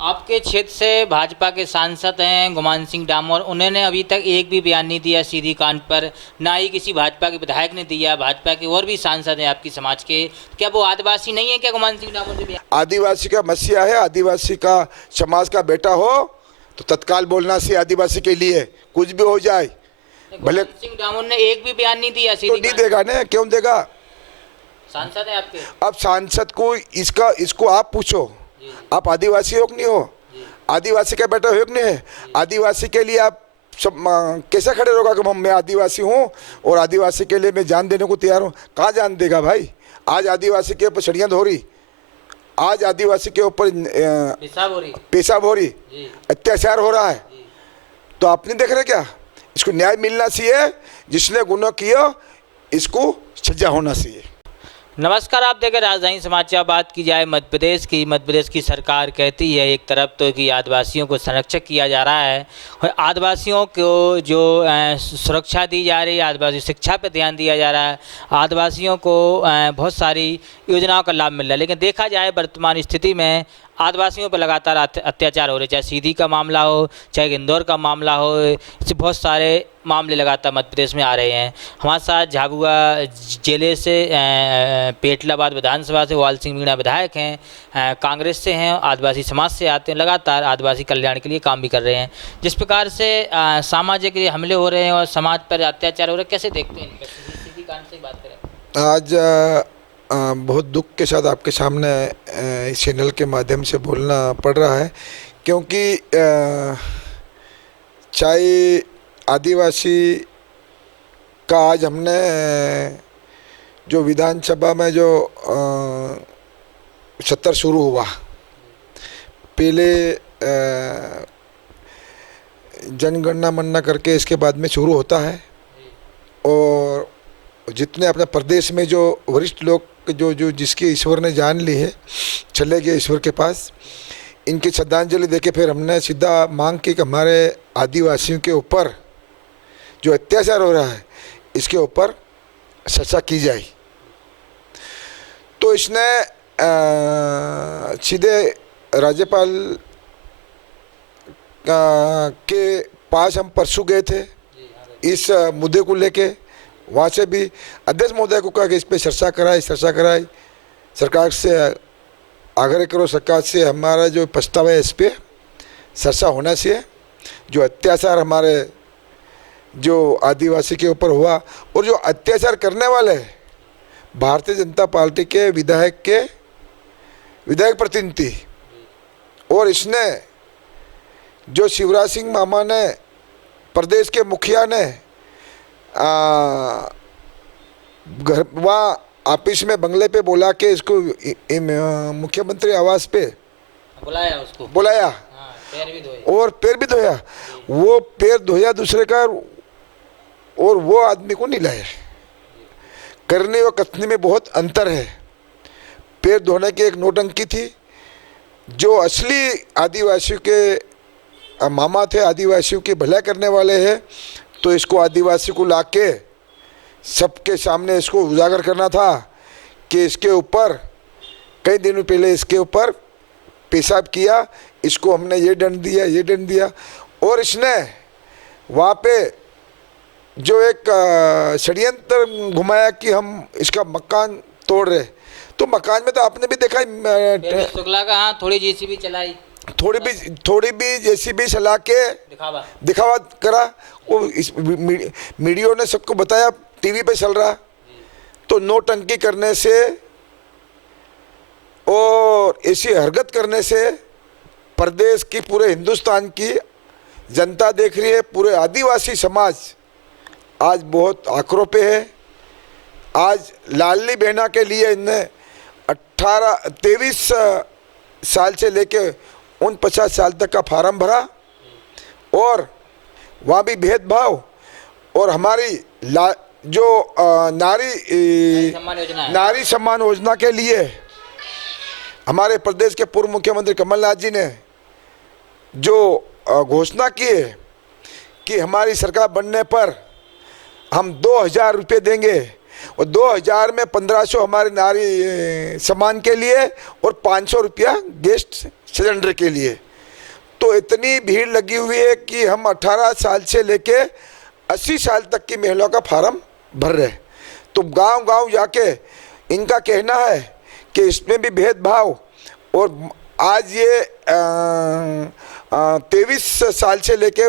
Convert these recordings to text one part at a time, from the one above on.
आपके क्षेत्र से भाजपा के सांसद हैं गुमान सिंह डामोर, उन्होंने अभी तक एक भी बयान नहीं दिया सीधी कान पर, ना ही किसी भाजपा के विधायक ने दिया। भाजपा के और भी सांसद हैं आपकी समाज के, क्या वो आदिवासी नहीं है क्या गुमान सिंह डामोर जो बयान? आदिवासी का मसीहा है, आदिवासी का समाज का बेटा हो तो तत्काल बोलना चाहिए आदिवासी के लिए, कुछ भी हो जाए। भले गुमान सिंह डामोर ने एक भी बयान नहीं दिया तो सीधी नहीं कान देगा ना, क्यों देगा? सांसद है आपके। अब सांसद को इसको आप पूछो, आप आदिवासी हो कि नहीं हो? आदिवासी का बेटा हो कि नहीं है? आदिवासी के लिए आप सब कैसे खड़े रहोगा कि मैं आदिवासी हूँ और आदिवासी के लिए मैं जान देने को तैयार हूँ? कहाँ जान देगा भाई? आज आदिवासी के ऊपर छड़ियाँ हो रही, आज आदिवासी के ऊपर पेशाब हो रही, अत्याचार हो रहा है, तो आप नहीं देख रहे क्या? इसको न्याय मिलना चाहिए, जिसने गुनाह किया इसको सजा होना चाहिए। नमस्कार, आप देखें राजधानी समाचार। बात की जाए मध्य प्रदेश की सरकार कहती है एक तरफ तो कि आदिवासियों को संरक्षक किया जा रहा है और आदिवासियों को जो सुरक्षा दी जा रही है, आदिवासी शिक्षा पर ध्यान दिया जा रहा है, आदिवासियों को बहुत सारी योजनाओं का लाभ मिल रहा है। लेकिन देखा जाए वर्तमान स्थिति में आदिवासियों पर लगातार अत्याचार हो रहे, चाहे सीधी का मामला हो, चाहे इंदौर का मामला हो, इससे बहुत सारे मामले लगातार मध्य प्रदेश में आ रहे हैं। हमारे साथ झाबुआ जिले से पेटलाबाद विधानसभा से वाल सिंह मीणा विधायक हैं, कांग्रेस से हैं, आदिवासी समाज से आते हैं, लगातार आदिवासी कल्याण के लिए काम भी कर रहे हैं। जिस प्रकार से सामाजिक हमले हो रहे हैं और समाज पर अत्याचार हो रहे हैं, कैसे देखते हैं? सीधी कान से बात करें। आज बहुत दुख के साथ आपके सामने इस चैनल के माध्यम से बोलना पड़ रहा है, क्योंकि चाहे आदिवासी का आज हमने जो विधानसभा में जो सत्र शुरू हुआ, पहले जनगणना मनना करके इसके बाद में शुरू होता है, और जितने अपने प्रदेश में जो वरिष्ठ लोग जो जिसकी ईश्वर ने जान ली है, चले गए ईश्वर के पास, इनकी श्रद्धांजलि देके फिर हमने सीधा मांग की कि हमारे आदिवासियों के ऊपर जो अत्याचार हो रहा है इसके ऊपर चर्चा की जाए। तो इसने सीधे राज्यपाल के पास हम परसों गए थे इस मुद्दे को लेके। वहाँ से भी अध्यक्ष महोदय को कहा कि इस पर चर्चा कराए, सरकार से आग्रह करो, सरकार से हमारा जो प्रस्ताव है इस पर चर्चा होना चाहिए। जो अत्याचार हमारे जो आदिवासी के ऊपर हुआ, और जो अत्याचार करने वाले भारतीय जनता पार्टी के विधायक प्रतिनिधि, और इसने जो शिवराज सिंह मामा ने, प्रदेश के मुखिया ने वहाँ ऑफिस में बंगले पे बोला कि इसको मुख्यमंत्री आवास पे बुलाया और पैर भी धोया। वो पैर धोया दूसरे का, और वो आदमी को नहीं लाया। करने और कथनी में बहुत अंतर है। पैर धोने की एक नौटंकी थी। जो असली आदिवासियों के मामा थे, आदिवासियों की भलाई करने वाले हैं, तो इसको आदिवासी को लाके सबके सामने इसको उजागर करना था कि इसके ऊपर कई दिनों पहले इसके ऊपर पेशाब किया, इसको हमने ये दंड दिया, और इसने वहाँ पे जो एक षड्यंत्र घुमाया कि हम इसका मकान तोड़ रहे। तो मकान में तो आपने भी देखा शुक्ला का, हाँ, थोड़ी जेसीबी चलाई, थोड़ी भी जेसीबी चला के दिखावा करा। वो इस मीडिया ने सबको बताया, टीवी पे चल रहा। तो नोटंकी करने से और ऐसी हरकत करने से प्रदेश की, पूरे हिंदुस्तान की जनता देख रही है, पूरे आदिवासी समाज आज बहुत आक्रोश पे है। आज लाडली बहना के लिए इनने 23 साल से लेके 49 साल तक का फार्म भरा, और वहाँ भी भेदभाव, और हमारी जो नारी सम्मान योजना के लिए हमारे प्रदेश के पूर्व मुख्यमंत्री कमलनाथ जी ने जो घोषणा की है कि हमारी सरकार बनने पर हम 2000 रुपये देंगे, और 2000 में 1500 हमारे नारी सम्मान के लिए और 500 रुपया गैस सिलेंडर के लिए। तो इतनी भीड़ लगी हुई है कि हम 18 साल से लेके 80 साल तक की महिलाओं का फार्म भर रहे हैं। तो गांव-गांव जाके इनका कहना है कि इसमें भी भेदभाव, और आज ये 23 साल से लेके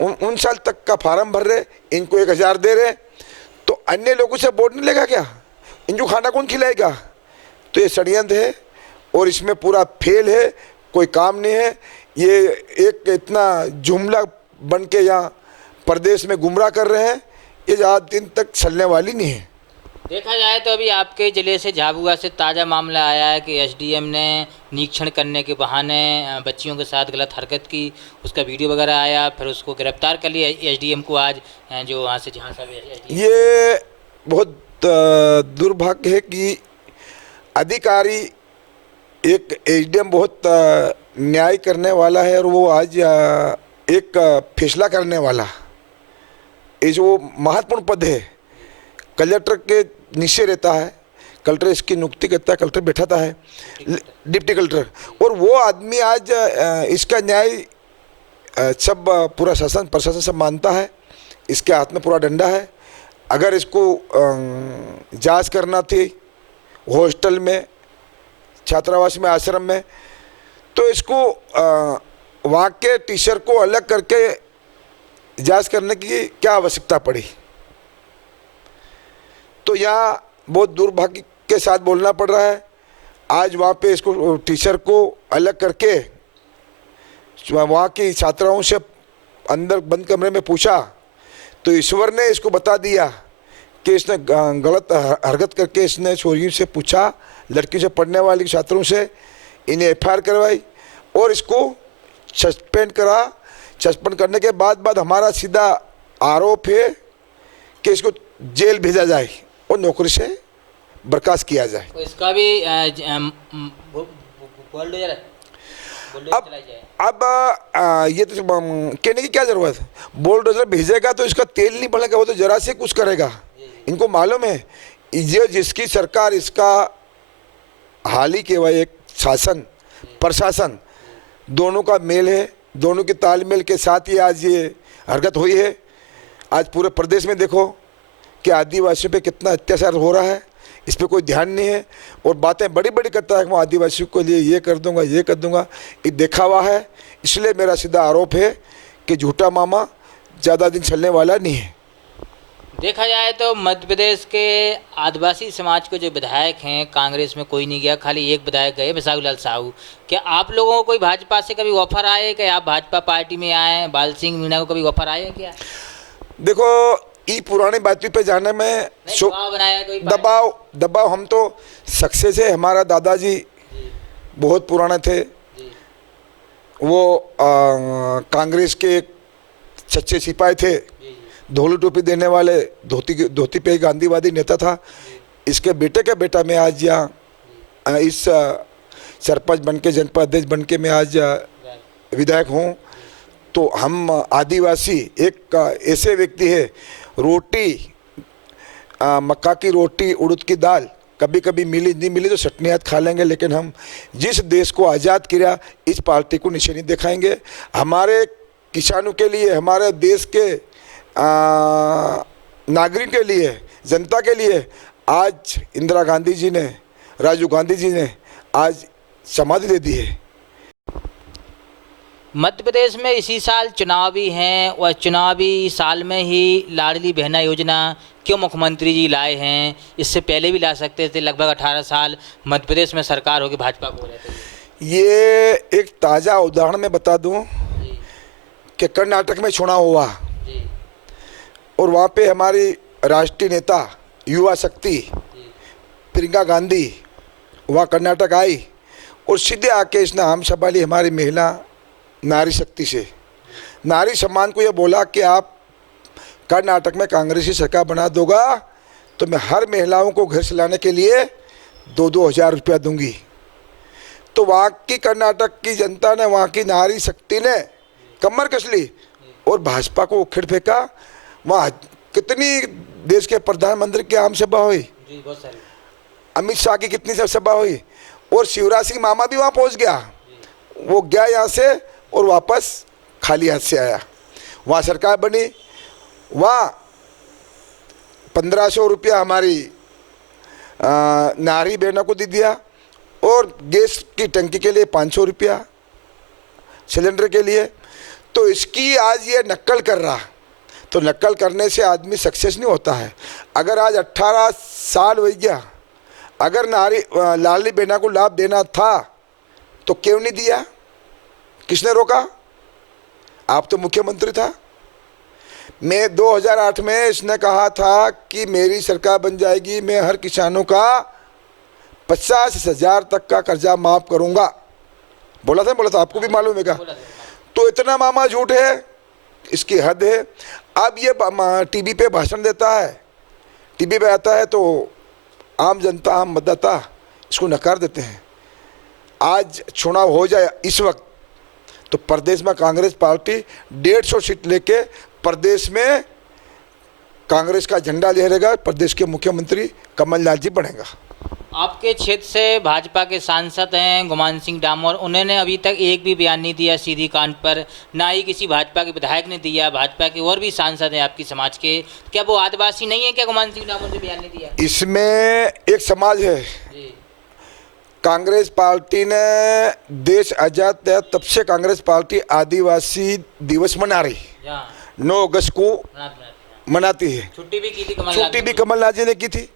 उन साल तक का फार्म भर रहे, इनको 1000 दे रहे, तो अन्य लोगों से वोट नहीं लेगा क्या? इनको खाना कौन खिलाएगा? तो ये षड्यंत्र है और इसमें पूरा फेल है, कोई काम नहीं है। ये एक इतना जुमला बन के यहाँ प्रदेश में गुमराह कर रहे हैं, ये ज़्यादा दिन तक चलने वाली नहीं है। देखा जाए तो अभी आपके ज़िले से झाबुआ से ताज़ा मामला आया है कि एसडीएम ने निरीक्षण करने के बहाने बच्चियों के साथ गलत हरकत की, उसका वीडियो वगैरह आया, फिर उसको गिरफ्तार कर लिया एसडीएम को आज, जो वहाँ से जहाँ सब ये बहुत दुर्भाग्य है कि अधिकारी, एक एसडीएम बहुत न्याय करने वाला है और वो आज एक फैसला करने वाला, ये जो महत्वपूर्ण पद है कलेक्टर के नीचे रहता है, कलेक्टर इसकी नियुक्ति करता है, कलेक्टर बैठाता है, डिप्टी कलेक्टर, और वो आदमी आज इसका न्याय सब पूरा शासन प्रशासन सब मानता है, इसके हाथ में पूरा डंडा है। अगर इसको जांच करना थी हॉस्टल में, छात्रावास में, आश्रम में, तो इसको वहाँ के टीचर को अलग करके जांच करने की क्या आवश्यकता पड़ी? तो यहाँ बहुत दुर्भाग्य के साथ बोलना पड़ रहा है। आज वहाँ पे इसको टीचर को अलग करके वहाँ की छात्राओं से अंदर बंद कमरे में पूछा, तो ईश्वर ने इसको बता दिया कि इसने गलत हरकत करके इसने छोरियों से पूछा, लड़कियों से पढ़ने वाली छात्रों से, इन्हें एफआईआर करवाई और इसको सस्पेंड करा। सस्पेंड करने के बाद हमारा सीधा आरोप है कि इसको जेल भेजा जाए और नौकरी से बर्खास्त किया जाए। तो इसका भी अब ये तो कहने की क्या ज़रूरत है? बुलडोजर भेजेगा तो इसका तेल नहीं बढ़ेगा, वो तो जरा से कुछ करेगा। इनको मालूम है ये जिसकी सरकार, इसका हाल ही केवल एक शासन प्रशासन दोनों का मेल है, दोनों के तालमेल के साथ ही आज ये हरकत हुई है। आज पूरे प्रदेश में देखो कि आदिवासियों पे कितना अत्याचार हो रहा है, इस पर कोई ध्यान नहीं है और बातें बड़ी बड़ी करता है कि मैं आदिवासियों के लिए ये कर दूंगा, ये कर दूंगा, ये देखा हुआ है। इसलिए मेरा सीधा आरोप है कि झूठा मामा ज़्यादा दिन चलने वाला नहीं है। देखा जाए तो मध्य प्रदेश के आदिवासी समाज के जो विधायक हैं, कांग्रेस में कोई नहीं गया, खाली एक विधायक गए, बिसाहू लाल साहू। क्या आप लोगों को कोई भाजपा से कभी ऑफर आए कि आप भाजपा पार्टी में आए? बाल सिंह मीणा को कभी ऑफर आए क्या? देखो, ये पुरानी बातों पे जाने में दबाव हम तो सक्सेस है। हमारा दादाजी बहुत पुराने थे, वो कांग्रेस के एक सच्चे सिपाही थे, धोली टोपी देने वाले, धोती पे गांधीवादी नेता था। इसके बेटे का बेटा मैं आज यहाँ इस सरपंच बन के, जनपद अध्यक्ष बन के मैं आज विधायक हूँ। तो हम आदिवासी एक ऐसे व्यक्ति है, रोटी मक्का की रोटी, उड़द की दाल कभी कभी मिली नहीं मिली तो चटनी हाथ खा लेंगे, लेकिन हम जिस देश को आज़ाद किया इस पार्टी को नीचे नहीं दिखाएंगे। हमारे किसानों के लिए, हमारे देश के नागरिक के लिए, जनता के लिए आज इंदिरा गांधी जी ने, राजीव गांधी जी ने आज समाधि दे दी है। मध्य प्रदेश में इसी साल चुनाव भी हैं और चुनावी साल में ही लाडली बहना योजना क्यों मुख्यमंत्री जी लाए हैं? इससे पहले भी ला सकते थे। लगभग 18 साल मध्य प्रदेश में सरकार होगी भाजपा को रहते थे। ये एक ताज़ा उदाहरण मैं बता दूं कि कर्नाटक में चुनाव हुआ और वहाँ पे हमारी राष्ट्रीय नेता युवा शक्ति प्रियंका गांधी वहाँ कर्नाटक आई और सीधे आके इसने आम सभा ली हमारी महिला नारी शक्ति से। नारी सम्मान को ये बोला कि आप कर्नाटक में कांग्रेस की सरकार बना दोगा तो मैं हर महिलाओं को घर चलाने के लिए 2-2 हज़ार रुपया दूंगी। तो वहाँ की कर्नाटक की जनता ने, वहाँ की नारी शक्ति ने कमर कस ली और भाजपा को उखेड़ फेंका। वहाँ कितनी देश के प्रधानमंत्री की आम सभा हुई, अमित शाह की कितनी सभा हुई और शिवराज सिंह मामा भी वहाँ पहुँच गया। वो गया यहाँ से और वापस खाली हाथ से आया। वहाँ सरकार बनी, वहाँ 1500 रुपया हमारी नारी बहनों को दे दिया और गैस की टंकी के लिए 500 रुपया सिलेंडर के लिए। तो इसकी आज ये नक्कल कर रहा, तो नक्कल करने से आदमी सक्सेस नहीं होता है। अगर आज 18 साल हो गया, अगर नारी लाडली बहना को लाभ देना था तो क्यों नहीं दिया? किसने रोका? आप तो मुख्यमंत्री था। मैं 2008 में इसने कहा था कि मेरी सरकार बन जाएगी, मैं हर किसानों का 50,000 तक का कर्जा माफ़ करूंगा। बोला था, आपको भी मालूम है क्या? तो इतना मामा झूठ है, इसकी हद है। अब ये टीवी पे भाषण देता है, टीवी पे आता है तो आम जनता, आम मतदाता इसको नकार देते हैं। आज चुनाव हो जाए इस वक्त तो प्रदेश में कांग्रेस पार्टी 150 सीट लेके प्रदेश में कांग्रेस का झंडा लहरेगा, प्रदेश के मुख्यमंत्री कमलनाथ जी बनेगा। आपके क्षेत्र से भाजपा के सांसद हैं गुमान सिंह डामोर, उन्होंने अभी तक एक भी बयान नहीं दिया सीधी कान पर, ना ही किसी भाजपा के विधायक ने दिया। भाजपा के और भी सांसद हैं आपकी समाज के, क्या वो आदिवासी नहीं है क्या? गुमान सिंह डामोर ने बयान नहीं दिया। इसमें एक समाज है जी। कांग्रेस पार्टी ने देश आजाद तय तब से कांग्रेस पार्टी आदिवासी दिवस मना रही, 9 अगस्त को मनाती है। छुट्टी भी की थी, छुट्टी भी कमलनाथ जी ने की थी।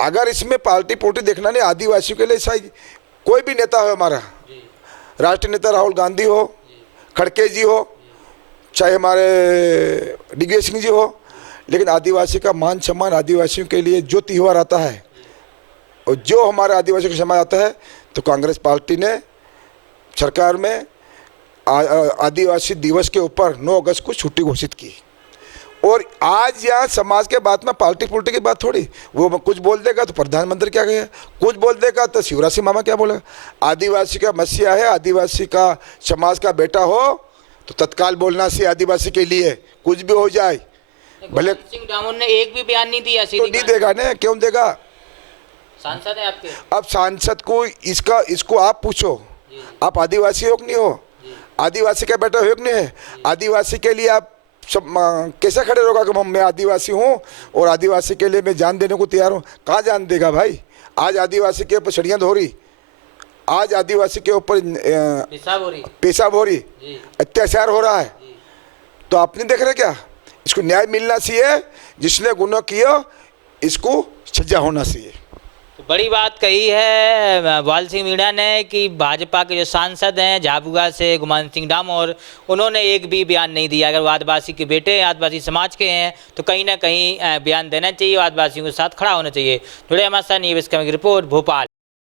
अगर इसमें पार्टी पोटी देखना नहीं, आदिवासियों के लिए सही कोई भी नेता हो, हमारा राष्ट्रीय नेता राहुल गांधी हो, खड़गे जी हो, चाहे हमारे दिग्विजय सिंह जी हो, लेकिन आदिवासी का मान सम्मान, आदिवासियों के लिए जो त्यौहार आता है और जो हमारे आदिवासियों का सम्मान आता है, तो कांग्रेस पार्टी ने सरकार में आदिवासी दिवस के ऊपर 9 अगस्त को छुट्टी घोषित की। और आज यहाँ समाज के बात में पार्टी पुल्टी की बात थोड़ी, वो कुछ बोल देगा तो प्रधानमंत्री क्या कहेगा, कुछ बोल देगा तो शिवराज सिंह मामा क्या बोलेगा। आदिवासी का मसीहा है, आदिवासी का समाज का बेटा हो तो तत्काल बोलना चाहिए आदिवासी के लिए, कुछ भी हो जाए। भले सिंह डामोर ने एक भी बयान नहीं दिया, तो नहीं देगा ना, क्यों देगा? सांसद है आपके। अब सांसद को इसको आप पूछो, आप आदिवासी हो कि नहीं हो? आदिवासी का बेटा हो कि नहीं है? आदिवासी के लिए आप सब कैसे खड़े रहोगा कि मैं आदिवासी हूँ और आदिवासी के लिए मैं जान देने को तैयार हूँ? कहाँ जान देगा भाई? आज आदिवासी के ऊपर छड़ियाँ हो रही, आज आदिवासी के ऊपर पेशाब हो रही, अत्याचार हो रहा है, तो आप नहीं देख रहे क्या? इसको न्याय मिलना चाहिए, जिसने गुनाह किया इसको सजा होना चाहिए। तो बड़ी बात कही है बाल सिंह मीणा ने कि भाजपा के जो सांसद हैं झाबुआ से गुमान सिंह डामोर, उन्होंने एक भी बयान नहीं दिया। अगर वो आदिवासी के बेटे आदिवासी समाज के हैं तो कहीं ना कहीं बयान देना चाहिए, आदिवासियों के साथ खड़ा होना चाहिए। जुड़े हमारे साथ न्यूज़ की रिपोर्ट, भोपाल।